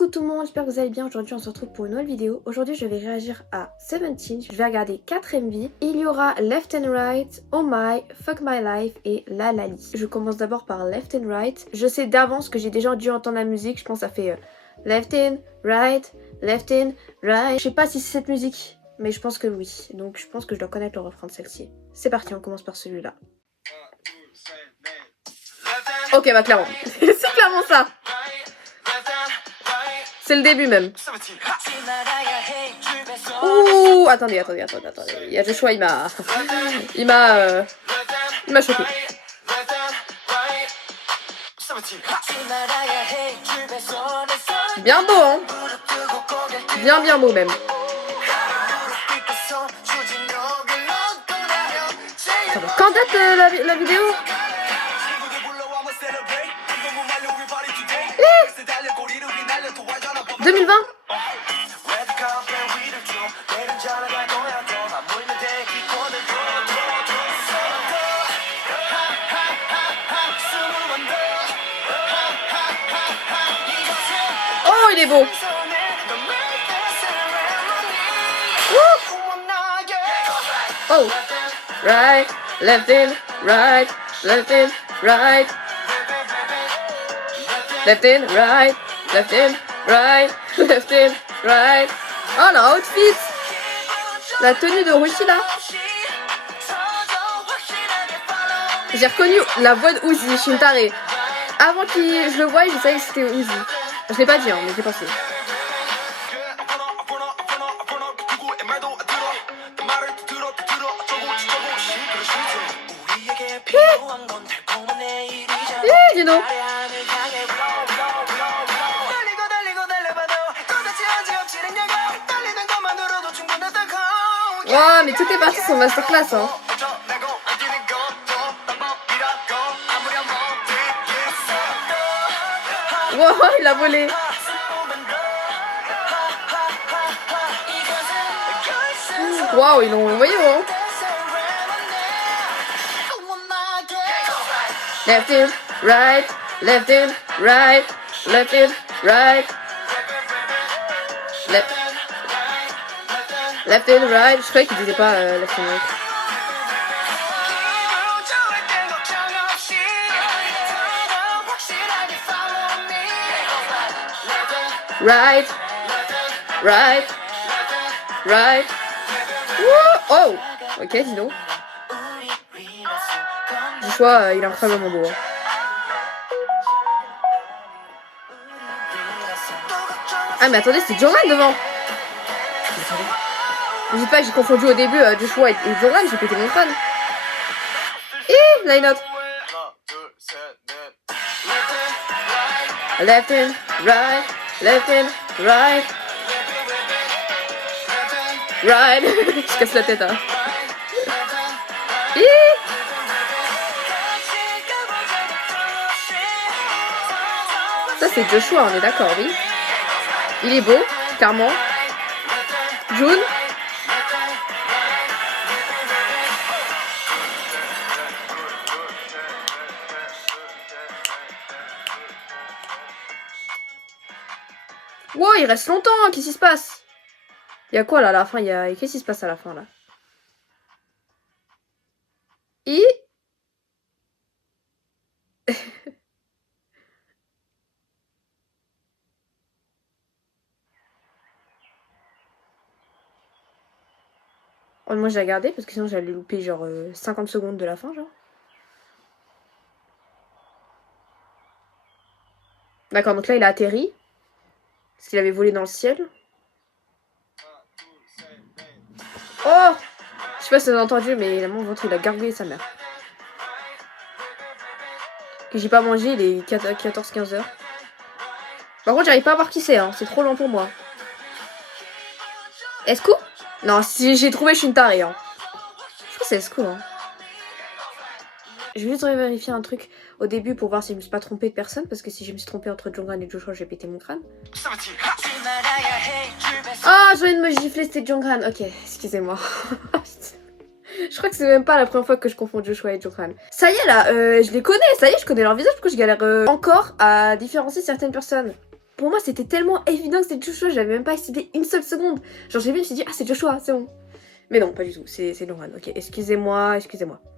Coucou tout le monde, j'espère que vous allez bien. Aujourd'hui on se retrouve pour une nouvelle vidéo. Aujourd'hui je vais réagir à 17. Je vais regarder 4 MV. Il y aura Left and Right, Oh My, Fuck My Life et La Lali. Je commence d'abord par Left and Right. Je sais d'avance que j'ai déjà dû entendre la musique. Je pense que ça fait Left in, Right, Left in, Right. Je sais pas si c'est cette musique, mais je pense que oui. Donc je pense que je dois connaître le refrain de celle-ci. C'est parti, on commence par celui-là. Ok, bah clairement. C'est clairement ça. C'est le début même. Ouh, attendez. Il y a Joshua, il m'a choqué. Bien beau, hein. Bien beau même. Quand date la vidéo? 2020. Oh, il est beau. Oh, right, left in, right, left in, right, left in, right, left in, right, left in, right. Oh, le outfit, la tenue de Rushi là. J'ai reconnu la voix de Uzi, je suis une tarée. Avant que je le voie, je savais que c'était Uzi. Je l'ai pas dit, hein, mais j'ai pensé. Dis donc. Wow, mais tout est parti sur masterclass, hein. Wow, il a volé. Wow, ils l'ont envoyé, hein. Left in, right, left in, right, left in, right, left in, right. Je croyais qu'il disait pas left in, right. Right, right, right. Woo! Oh, ok, dis donc. Du choix, il est incroyablement beau. Hein. Ah mais attendez, c'est Joran devant. Ne dis pas que j'ai confondu au début Joshua et Joran, j'ai pété mon crâne. Line out. Left in, right, left in, right. Right. Je casse la tête, hein. Ça c'est Joshua, on est d'accord, oui. Il est beau, clairement. June. Wow, il reste longtemps, hein. Qu'est-ce qui se passe? Il y a quoi là à la fin? Qu'est-ce qui se passe à la fin là? Oh, moi j'ai regardé parce que sinon j'allais louper genre 50 secondes de la fin, genre. D'accord, donc là il a atterri. Parce qu'il avait volé dans le ciel. Oh! Je sais pas si vous avez entendu, mais mon ventre il a gargouillé sa mère. Que j'ai pas mangé, il est 14-15 heures. Par contre, j'arrive pas à voir qui c'est, hein. C'est trop long pour moi. Esco? Non, si j'ai trouvé, je suis une tarée, hein. Je crois que c'est Esco, hein. Je vais juste vérifier un truc au début pour voir si je me suis pas trompée de personne. Parce que si je me suis trompée entre Jonghan et Joshua, j'ai pété mon crâne. Ah, j'ai envie de me gifler, c'était Jonghan. Ok, excusez-moi. Je crois que c'est même pas la première fois que je confonds Joshua et Jonghan. Ça y est là, je les connais, ça y est, je connais leur visage. Pourquoi je galère encore à différencier certaines personnes? pour moi c'était tellement évident que c'était Joshua, j'avais même pas hésité une seule seconde. Genre j'ai vu, je me suis dit ah c'est Joshua, c'est bon. Mais non, pas du tout, c'est Lohan. Ok, excusez-moi.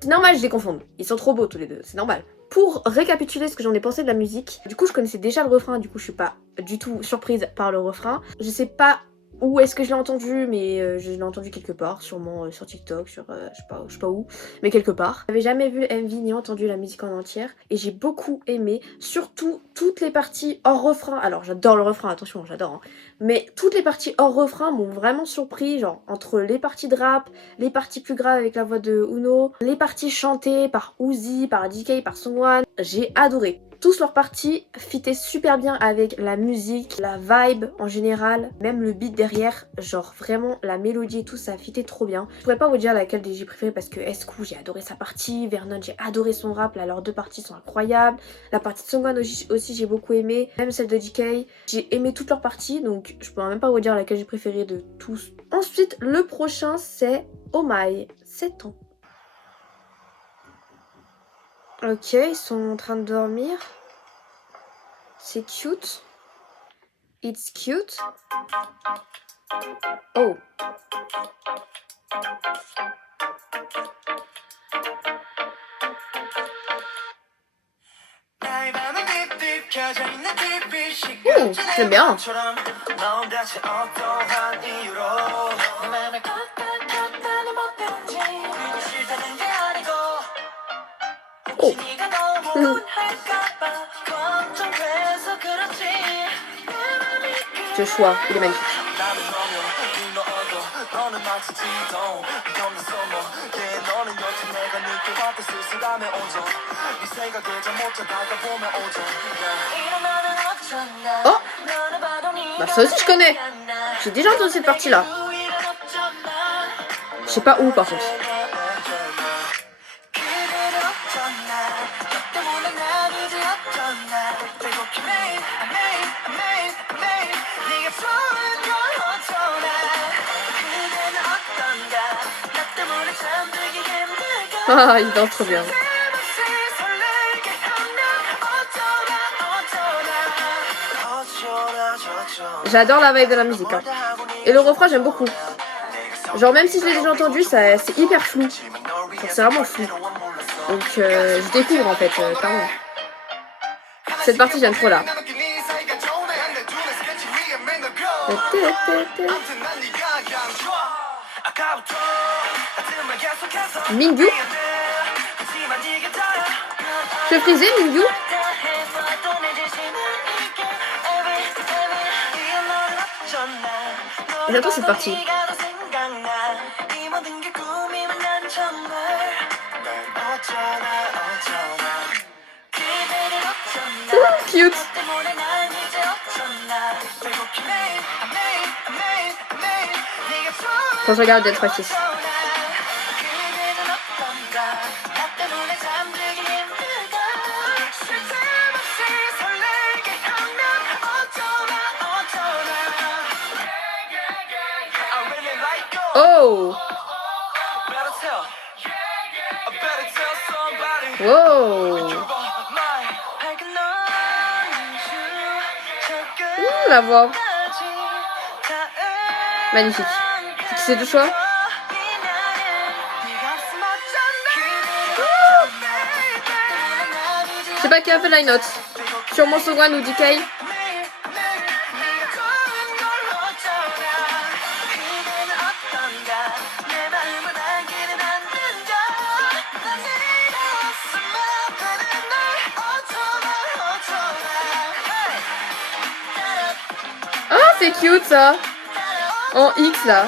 C'est normal, je les confonde. Ils sont trop beaux tous les deux, c'est normal. Pour récapituler ce que j'en ai pensé de la musique, du coup je connaissais déjà le refrain, du coup je suis pas du tout surprise par le refrain. Je sais pas où est-ce que je l'ai entendu, mais je l'ai entendu quelque part, sûrement sur TikTok, sur je sais pas où, mais quelque part. J'avais jamais vu MV ni entendu la musique en entière, et j'ai beaucoup aimé, surtout toutes les parties hors refrain. Alors j'adore le refrain, attention, j'adore, hein. Mais toutes les parties hors refrain m'ont vraiment surpris, genre entre les parties de rap, les parties plus graves avec la voix de Uno, les parties chantées par Uzi, par DK, par Sungwon, j'ai adoré. Tous leurs parties fitaient super bien avec la musique, la vibe en général, même le beat derrière, genre vraiment la mélodie et tout, ça fitait trop bien. Je pourrais pas vous dire laquelle j'ai préféré parce que SQ j'ai adoré sa partie, Vernon j'ai adoré son rap, là leurs deux parties sont incroyables, la partie de Sungwon aussi j'ai beaucoup aimé, même celle de DK, j'ai aimé toutes leurs parties donc je pourrais même pas vous dire laquelle j'ai préféré de tous. Ensuite le prochain c'est Oh My, 7 ans. Ok, ils sont en train de dormir. C'est cute. It's cute. Oh. J'aime bien. Oh. Joshua, il est magnifique. Oh, bah ça aussi je connais. J'ai déjà entendu cette partie-là. Je sais pas où par contre. Ah, il danse trop bien. J'adore la vibe de la musique. Hein. Et le refrain, j'aime beaucoup. Genre, même si je l'ai déjà entendu, c'est hyper flou. C'est vraiment flou. Donc, je découvre en fait, clairement. Cette partie, j'aime trop là. Mingyu. Je vais friser Mingyu. J'adore cette partie. Cute. Quand je regarde Dead Practice. Oh! Wow! La voix. Magnifique. C'est du choix. Je sais pas qui a fait la note. Sûrement Sungwon ou DK. Oh, c'est cute ça. En X là.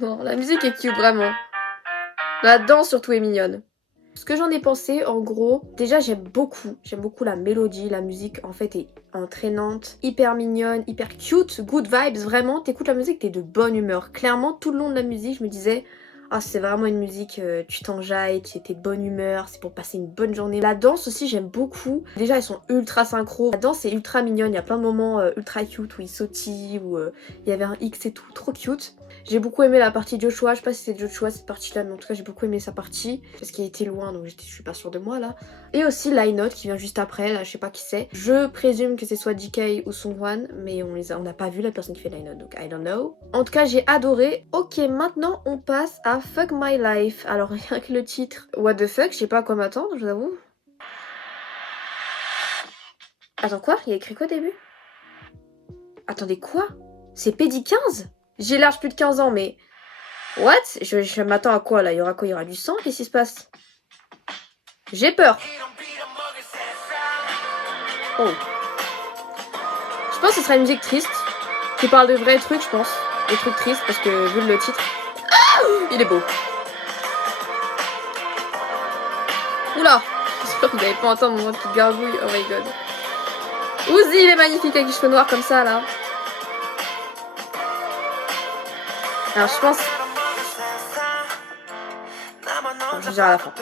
Non, la musique est cute vraiment. La danse surtout est mignonne. Ce que j'en ai pensé en gros, déjà j'aime beaucoup la mélodie, la musique en fait est entraînante, hyper mignonne, hyper cute, good vibes, vraiment, t'écoutes la musique, t'es de bonne humeur. Clairement tout le long de la musique je me disais, ah c'est vraiment une musique, tu t'enjailles, tu étais de bonne humeur, c'est pour passer une bonne journée. La danse aussi j'aime beaucoup, déjà elles sont ultra synchro, la danse est ultra mignonne, il y a plein de moments ultra cute où ils sautillent, où il y avait un X et tout, trop cute. J'ai beaucoup aimé la partie de Joshua, je sais pas si c'est Joshua cette partie là, mais en tout cas j'ai beaucoup aimé sa partie, parce qu'il était loin donc je suis pas sûre de moi là. Et aussi Line Note qui vient juste après, là je sais pas qui c'est. Je présume que c'est soit DK ou Sungwan, mais on n'a pas vu la personne qui fait Line Note, donc I don't know. En tout cas j'ai adoré. Ok, maintenant on passe à Fuck My Life. Alors rien que le titre, what the fuck, je sais pas à quoi m'attendre, je vous avoue. Attends quoi? Il y a écrit quoi au début? Attendez quoi? C'est Pédi 15? J'ai l'âge plus de 15 ans, mais... What? Je m'attends à quoi, là? Il y aura quoi? Il y aura du sang? Qu'est-ce qui se passe? J'ai peur. Oh. Je pense que ce sera une musique triste. Qui parle de vrais trucs, je pense. Des trucs tristes, parce que vu le titre... Ah, il est beau. Oula! J'espère que vous n'allez pas entendre mon petit gargouille. Oh my god. Uzi, il est magnifique avec les cheveux noirs comme ça, là. Alors, je pense... Bon, je dirai à la fin.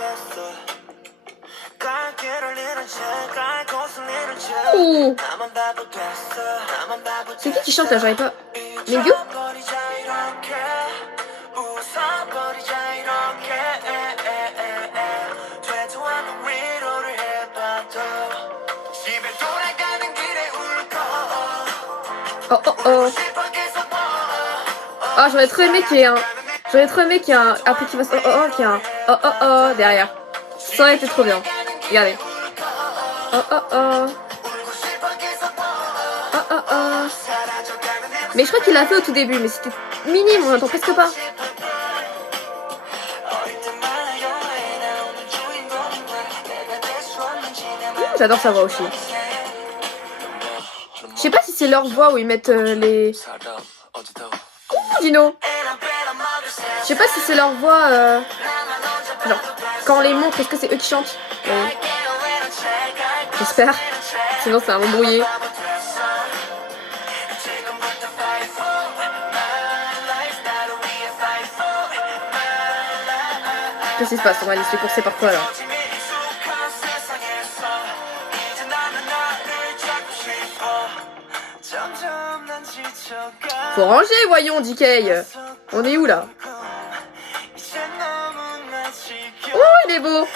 Ouh. C'est qui chante là? J'arrive pas... Mingyu? Oh oh oh. Oh, j'aurais trop aimé qu'il y ait un... J'aurais trop aimé qu'il y ait un... Après qu'il fasse oh oh oh, qu'il y ait un oh oh oh derrière. Ça aurait été trop bien. Regardez. Oh oh oh. Oh oh oh. Mais je crois qu'il l'a fait au tout début, mais c'était minime, on n'entend presque pas. J'adore sa voix aussi. Je sais pas si c'est leur voix où ils mettent les... Dino. Je sais pas si c'est leur voix... Genre, quand on les montre, est-ce que c'est eux qui chantent? J'espère. Sinon c'est un monde brouillé. Qu'est-ce qui se passe? On va aller se faire courser par quoi là? Faut ranger, voyons, DK. On est où là? Oh, il est beau.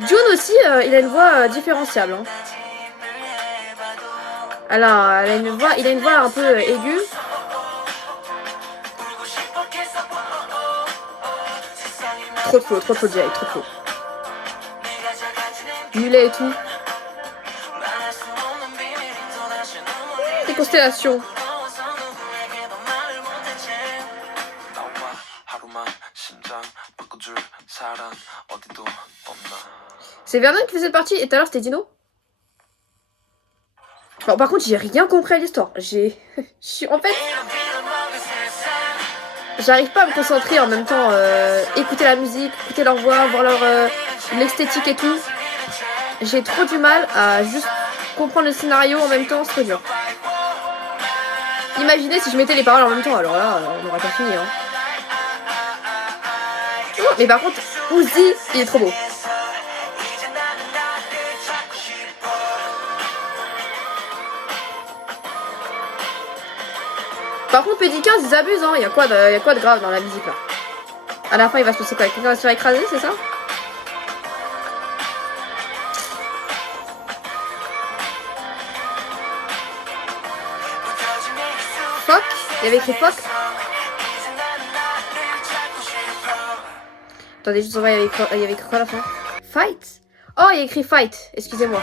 June aussi, il a une voix différenciable. Hein. Alors, il a une voix un peu aiguë. Trop de flow, direct, trop de flow. Mulet et tout. Des constellations. C'est Vernon qui fait cette partie et tout à l'heure c'était Dino. Bon, par contre j'ai rien compris à l'histoire. En fait, j'arrive pas à me concentrer en même temps. Écouter la musique, écouter leur voix, voir leur l'esthétique et tout. J'ai trop du mal à juste comprendre le scénario en même temps, c'est trop dur. Imaginez si je mettais les paroles en même temps, alors là on n'aura pas fini. Hein. Oh, mais par contre, Uzi, il est trop beau. Par contre, Pédi 15, ils abusent, hein. Il y a quoi de grave dans la musique là? À la fin, il va se passer quoi? Quelqu'un va se faire écraser, c'est ça? Fuck? Il y avait écrit fuck? Attendez, juste on va, il y avait écrit quoi à la fin? Fight? Oh, il y a écrit fight, excusez-moi.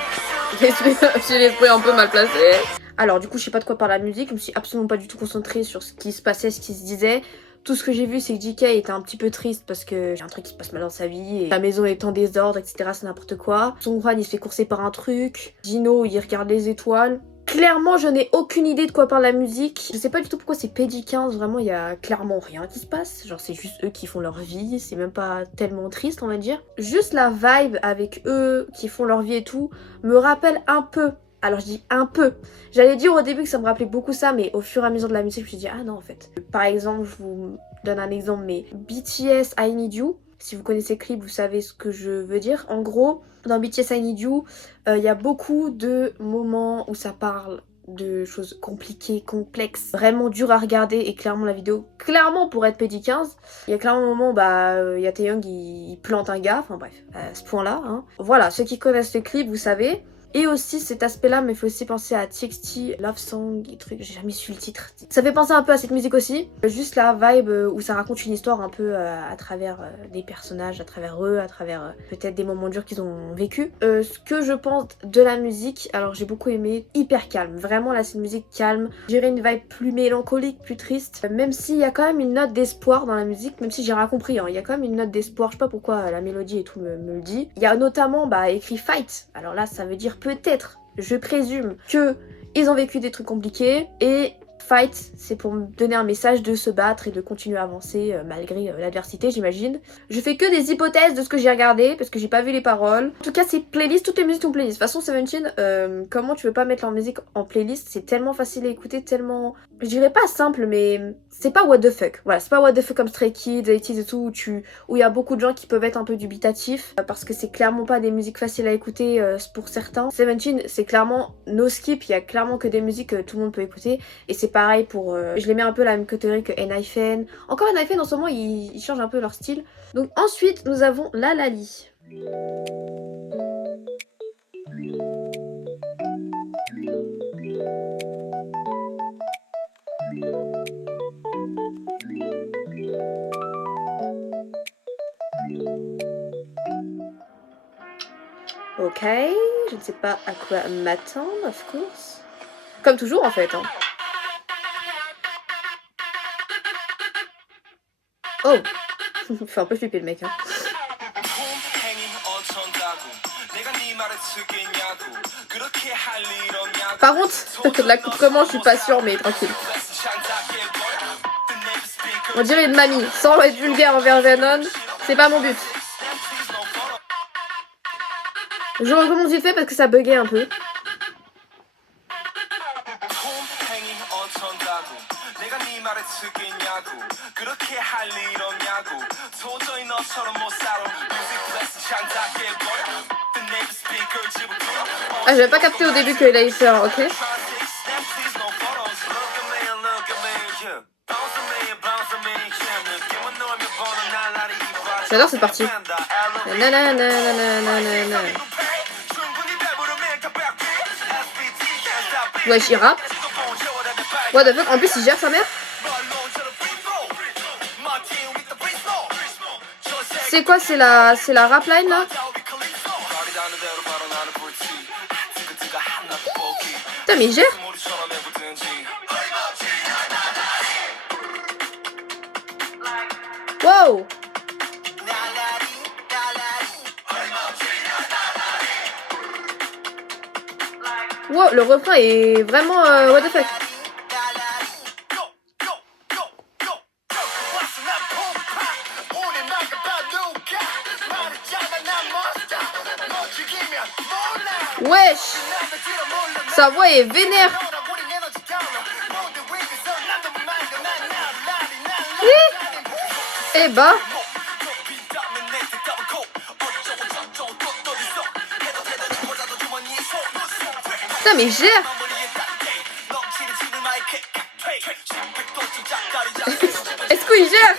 J'ai l'esprit un peu mal placé. Alors du coup je sais pas de quoi parle la musique, je me suis absolument pas du tout concentrée sur ce qui se passait, ce qui se disait. Tout ce que j'ai vu c'est que JK était un petit peu triste parce que j'ai un truc qui se passe mal dans sa vie et la maison est en désordre, etc. C'est n'importe quoi. Sungwan il se fait courser par un truc. Jino il regarde les étoiles. Clairement je n'ai aucune idée de quoi parle la musique. Je sais pas du tout pourquoi c'est Pédi 15, vraiment il y a clairement rien qui se passe. Genre c'est juste eux qui font leur vie, c'est même pas tellement triste on va dire. Juste la vibe avec eux qui font leur vie et tout me rappelle un peu. Alors je dis un peu. J'allais dire au début que ça me rappelait beaucoup ça, mais au fur et à mesure de la musique, je me suis dit ah non en fait. Par exemple, je vous donne un exemple, mais BTS I Need You, Si vous connaissez le clip, vous savez ce que je veux dire. En gros, dans BTS I Need You, il y a beaucoup de moments où ça parle de choses compliquées, complexes, vraiment dures à regarder, et clairement la vidéo, clairement pour être PD15, il y a clairement un moment où il y a Taeyong, il plante un gars, enfin bref, à ce point-là. Hein. Voilà, ceux qui connaissent le clip, vous savez. Et aussi cet aspect-là, mais il faut aussi penser à TXT, Love Song et trucs, j'ai jamais su le titre. Ça fait penser un peu à cette musique aussi. Juste la vibe où ça raconte une histoire un peu à travers des personnages, à travers eux, à travers peut-être des moments durs qu'ils ont vécu. Ce que je pense de la musique, alors j'ai beaucoup aimé, hyper calme. Vraiment là c'est une musique calme. J'irais une vibe plus mélancolique, plus triste. Même s'il y a quand même une note d'espoir dans la musique, même si j'ai rien compris, hein, il y a quand même une note d'espoir. Je sais pas pourquoi la mélodie et tout me le dit. Il y a notamment écrit Fight. Alors là ça veut dire peut-être, je présume, que ils ont vécu des trucs compliqués et fight, c'est pour me donner un message de se battre et de continuer à avancer malgré l'adversité, j'imagine. Je fais que des hypothèses de ce que j'ai regardé parce que j'ai pas vu les paroles. En tout cas, c'est playlist, toutes les musiques sont playlist. De toute façon, Seventeen, comment tu veux pas mettre leur musique en playlist? C'est tellement facile à écouter, tellement... Je dirais pas simple, mais c'est pas what the fuck. Voilà, c'est pas what the fuck comme Stray Kids, 80s et tout, où il y a beaucoup de gens qui peuvent être un peu dubitatifs parce que c'est clairement pas des musiques faciles à écouter pour certains. Seventeen, c'est clairement no skip, il y a clairement que des musiques que tout le monde peut écouter et c'est pareil pour... je les mets un peu la même catégorie que NIFN. Encore NIFN en ce moment, ils changent un peu leur style. Donc ensuite, nous avons La Lali. Ok, je ne sais pas à quoi m'attendre, of course. Comme toujours en fait. Hein. Oh, il fait un peu flipper le mec. Hein. Par contre, la coupe comment, je suis pas sûre, mais tranquille. On dirait une mamie, sans être vulgaire envers Janon, c'est pas mon but. Je recommence vite fait parce que ça buguait un peu. Ah, j'avais pas capté au début qu'il allait faire, ok. J'adore cette partie. Wesh, il rappe. What the fuck, en plus il gère sa mère. C'est quoi, c'est la rap line là? Putain mais il gère. Wow. Wow, le refrain est vraiment what the fuck. Wesh, sa voix est vénère. Eh bah. Putain mais gère. Est-ce qu'il gère?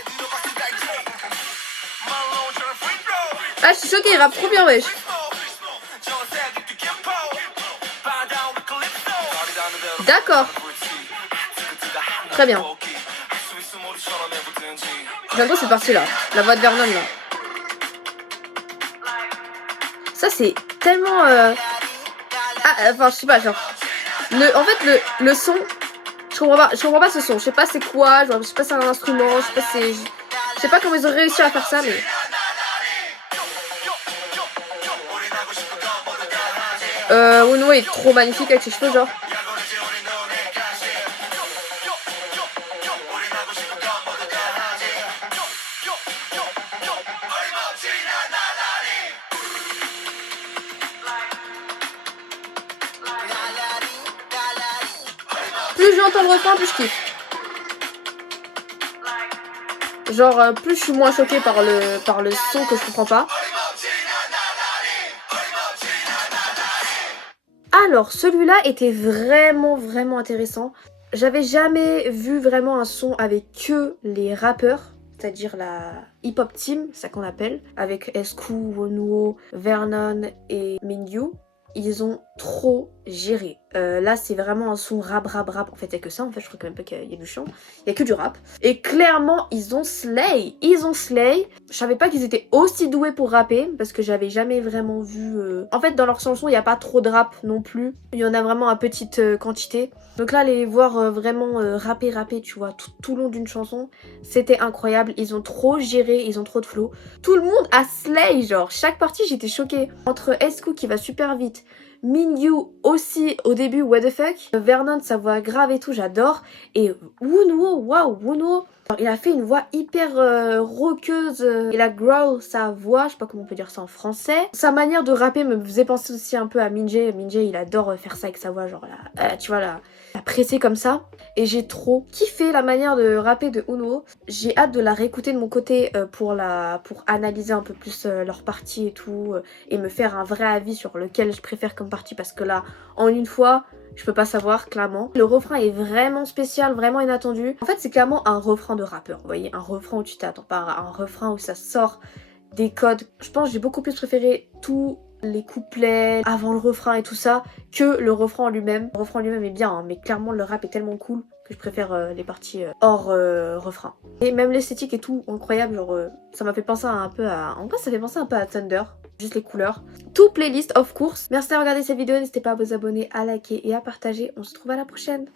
Ah je suis choquée, il rappe trop bien wesh. D'accord. Très bien. J'aime trop cette partie là. La voix de Vernon là. Ça c'est tellement... Ah, enfin je sais pas, genre... En fait le son... Je comprends pas ce son. Je sais pas c'est quoi, genre, je sais pas c'est un instrument, je sais pas c'est... Je sais pas comment ils ont réussi à faire ça mais... Uno est trop magnifique avec ses cheveux genre. Plus j'entends le refrain, plus je kiffe. Genre plus je suis moins choquée par le son que je comprends pas. Alors celui-là était vraiment intéressant. J'avais jamais vu vraiment un son avec que les rappeurs, c'est-à-dire la hip-hop team, c'est ça qu'on appelle, avec SQ, Wonwoo, Vernon et Mingyu. Ils ont trop géré. Là, c'est vraiment un son rap. En fait, il n'y a que ça. En fait, je crois quand même pas qu'il y a du chant. Il n'y a que du rap. Et clairement, ils ont slay. Je savais pas qu'ils étaient aussi doués pour rapper parce que j'avais jamais vraiment vu. En fait, dans leur chanson, il n'y a pas trop de rap non plus. Il y en a vraiment à petite quantité. Donc là, les voir vraiment rapper, tu vois, tout le long d'une chanson, c'était incroyable. Ils ont trop géré, ils ont trop de flow. Tout le monde a slay, genre. Chaque partie, j'étais choquée. Entre SQ qui va super vite, Mingyu aussi au début, what the fuck. Vernon, sa voix grave et tout, j'adore. Et Wonwoo, waouh, Wonwoo. Il a fait une voix hyper rockeuse. Il a growl sa voix, je sais pas comment on peut dire ça en français. Sa manière de rapper me faisait penser aussi un peu à Minjae. Minjae, il adore faire ça avec sa voix, genre là, tu vois là. La presser comme ça, et j'ai trop kiffé la manière de rapper de Wonwoo. J'ai hâte de la réécouter de mon côté pour analyser un peu plus leur partie et tout, et me faire un vrai avis sur lequel je préfère comme partie, parce que là, en une fois, je peux pas savoir, clairement. Le refrain est vraiment spécial, vraiment inattendu. En fait, c'est clairement un refrain de rappeur, vous voyez, un refrain où tu t'attends pas, un refrain où ça sort des codes. Je pense que j'ai beaucoup plus préféré tous les couplets avant le refrain et tout ça que le refrain en lui-même. Le refrain en lui-même est bien, hein, mais clairement le rap est tellement cool que je préfère les parties hors refrain. Et même l'esthétique et tout, incroyable, genre ça m'a fait penser un peu à... En vrai, ça fait penser un peu à Thunder, juste les couleurs. Tout playlist of course. Merci d'avoir regardé cette vidéo, n'hésitez pas à vous abonner, à liker et à partager. On se retrouve à la prochaine.